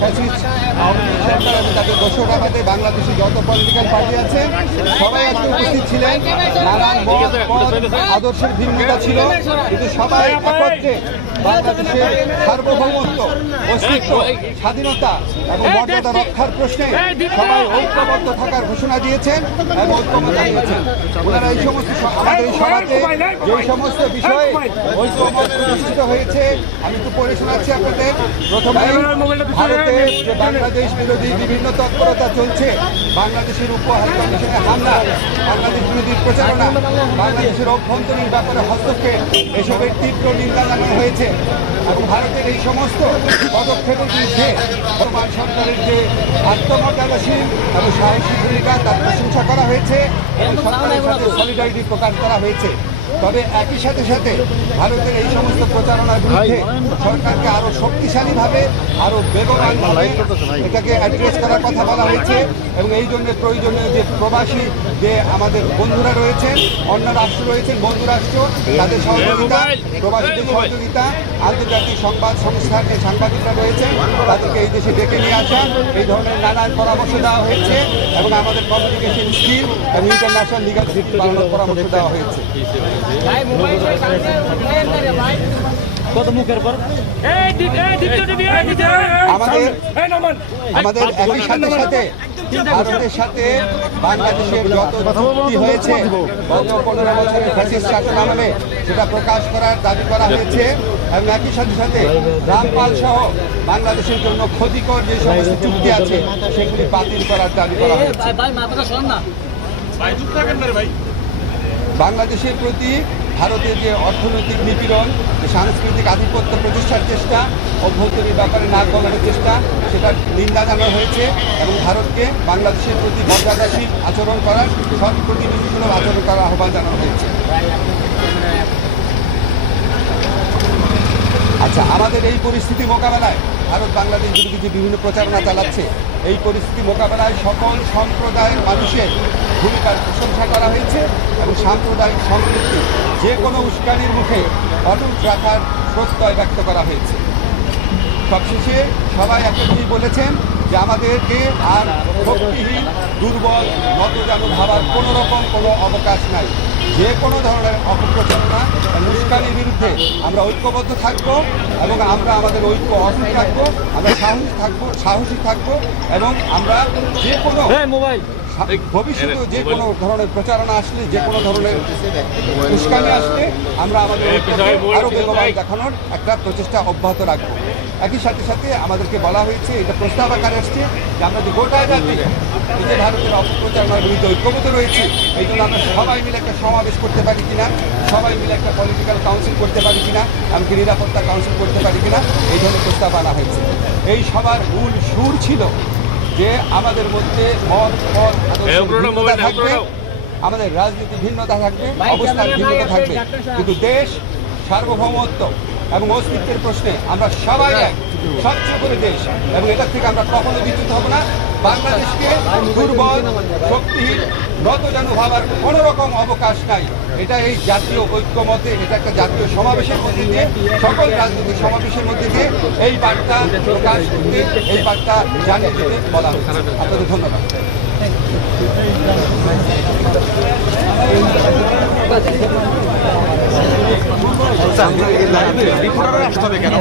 Fascist Awami League সরকার তাদের দোষরা বাদে বাংলাদেশে যত পলিটিক্যাল পার্টি আছে সবাই আজকে উপস্থিত ছিলেন। নানান মত আদর্শের ভিন্নতা ছিল। কিন্তু সবাই একত্রে বাংলাদেশের সার্বভৌমত্ব অস্তিত্ব স্বাধীনতা এবং মর্যাদা রক্ষার প্রশ্নে সবাই ঐক্যবদ্ধ থাকার ঘোষণা দিয়েছেন এবং ঐক্যমত দিয়েছেন। ওনারা এই সমস্ত আমাদের এই সভাতে যে সমস্ত বিষয়ে ঐক্যমত প্রতিষ্ঠিত হয়েছে আমি একটু পড়ে শোনাচ্ছি আপনাদের। প্রথমে ভারতে যে বাংলাদেশ বিরোধী বিভিন্ন তৎপরতা চলছে বাংলাদেশের উপ হাইকমিশনে হামলা বাংলাদেশ বিরোধী প্রচারণা বাংলাদেশের অভ্যন্তরীণ ব্যাপারে হস্তক্ষেপ এসবের তীব্র নিন্দা জানানো হয়েছে। এবং ভারতের এই সমস্ত পদক্ষেপের বিরুদ্ধে বর্তমান সরকারের যে আত্মমর্যাদাশীল এবং সাহসী ভূমিকা তার প্রশংসা করা হয়েছে এবং সরকারের সাথে সলিডারিটি প্রকাশ করা হয়েছে। তবে একই সাথে সাথে ভারতের এই সমস্ত প্রচারণার বিরুদ্ধে সরকারকে আরও শক্তিশালীভাবে আরও বেগবানভাবে এটাকে অ্যাড্রেস করার কথা বলা হয়েছে এবং এই জন্য প্রয়োজনীয় যে প্রবাসী যে আমাদের বন্ধুরা রয়েছেন, অন্য রাষ্ট্র রয়েছেন, বন্ধু রাষ্ট্র, তাদের সহযোগিতা, প্রবাসীদের সহযোগিতা, আন্তর্জাতিক সংবাদ সংস্থার যে সাংবাদিকরা রয়েছেন, তাদেরকে এই দেশে ডেকে নিয়ে আসা, এই ধরনের নানান পরামর্শ দেওয়া হয়েছে এবং আমাদের কমিউনিকেশন স্কিল এবং ইন্টারন্যাশনাল লিগাল পরামর্শ দেওয়া হয়েছে। কত মুখের পর? আমাদের একই সাথে সাথে ভারতের সাথে বাংলাদেশের যত চুক্তি হয়েছে গত পনেরো বছরের ফ্যাসিস্ট শাসন আমলে সেটা প্রকাশ করার দাবি করা হয়েছে এবং একই সাথে সাথে রামপাল সহ বাংলাদেশের জন্য ক্ষতিকর যে সমস্ত চুক্তি আছে সেগুলি বাতিল করার দাবি করা হয়েছে। ভাই মাথাটা শোন না। বাংলাদেশের প্রতি ভারতের যে অর্থনৈতিক নিপীড়ন সাংস্কৃতিক আধিপত্য প্রতিষ্ঠার চেষ্টা, অভ্যন্তরীণ ব্যাপারে নাক গলানোর চেষ্টা সেটা নিন্দা জানানো হয়েছে এবং ভারতকে বাংলাদেশের প্রতি মর্যাদাশীল আচরণ করার সৎ প্রতিনিধিমূলক আচরণ করার আহ্বান জানানো হয়েছে। আচ্ছা আমাদের এই পরিস্থিতি মোকাবেলায় ভারত বাংলাদেশ বিরোধী যে বিভিন্ন প্রচারণা চালাচ্ছে, এই পরিস্থিতি মোকাবেলায় সকল সম্প্রদায়ের মানুষের ভূমিকার প্রশংসা করা হয়েছে এবং সাম্প্রদায়িক সম্পৃক্তি যে কোনো উস্কানির মুখে অটুট রাখার প্রত্যয় ব্যক্ত করা হয়েছে। সবশেষে সবাই একটা বলেছেন যে আমাদেরকে আর শক্তিহীন দুর্বল নতজানু ভাবার কোনো রকম কোনো অবকাশ নাই। যে কোনো ধরনের অপপ্রচারণা মুস্কানির বিরুদ্ধে আমরা ঐক্যবদ্ধ থাকব এবং আমরা আমাদের ঐক্য অটুট রাখব আমরা সাহসী থাকব সাহসী থাকব এবং আমরা যে কোনো মোবাইল। ভবিষ্যতে যে কোনো ধরনের প্রচারণা আসলে যে কোনো ধরনের উস্কানি আসলে আমরা আমাদের ঐক্যকে আরও বেগবান দেখানোর একটা প্রচেষ্টা অব্যাহত রাখব। একই সাথে সাথে আমাদেরকে বলা হয়েছে এটা প্রস্তাব আকারে আসছে যে আমরা যে গোটা জাতি এই যে ভারতের অপপ্রচারণার বিরুদ্ধে ঐক্যবদ্ধ রয়েছি এই জন্য আমরা সবাই মিলে একটা সমাবেশ করতে পারি কিনা সবাই মিলে একটা পলিটিক্যাল কাউন্সিল করতে পারি কিনা এমনকি নিরাপত্তা কাউন্সিল করতে পারি কিনা এই ধরনের প্রস্তাব আনা হয়েছে। এই সবার মূল সুর ছিল যে আমাদের মধ্যে মত ভিন্নতা থাকবে আমাদের রাজনীতি ভিন্নতা থাকবে অবস্থান ভিন্নতা থাকবে কিন্তু দেশ সার্বভৌমত্ব এবং অস্তিত্বের প্রশ্নে আমরা সবাই এক, স্বচ্ছ করে দেশ। এবং এটা থেকে আমরা কখনো বিচ্যুত হব না। বাংলাদেশকে দুর্বল, শক্তিহীন নতজানু ভাবার কোনো রকম অবকাশ নাই। এটা এই জাতীয় ঐক্যমতে, এটা একটা জাতীয় সমাবেশের মধ্যে দিয়ে, সকল রাজনৈতিক সমাবেশের মধ্যে দিয়ে এই বার্তা প্রকাশ করতে, এই বার্তা জানিয়ে দিতে বলা হচ্ছে আপনাদের ধন্যবাদ। রিপোর্টাররা আসতে হবে কেন